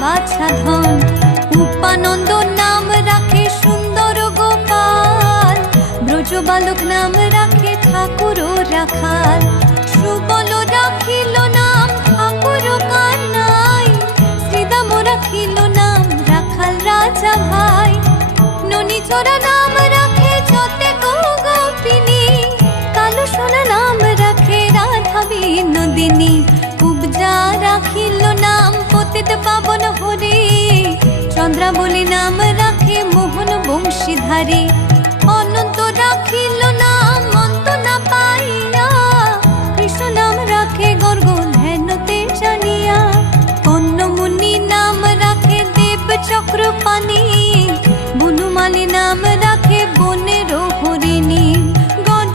বাছা ধন। উপানন্দ নাম রাখে সুন্দর গোপাল। ব্রজ বালক নাম রাখে ঠাকুর রাখাল। সুবল রাখিল নাম ঠাকুর কানাই শ্রীদাম রাখিল নাম রাখাল রাজা ভাই। ননি চোরা নাম রাখে যতে গোপিনী কালো সোনা নাম রাখে রাধা বিনোদিনী পাবন হরে। চন্দ্রা নাম রাখে মোহন বংশীধারী। অনন্ত রাখিল নাম অন্ত না পাইয়া। কৃষ্ণ নাম রাখে গর্গ ধ্যানতে জানিয়া। কন্যমুনি নাম রাখে দেব চক্র পানি বনুমালি নাম রাখে বনের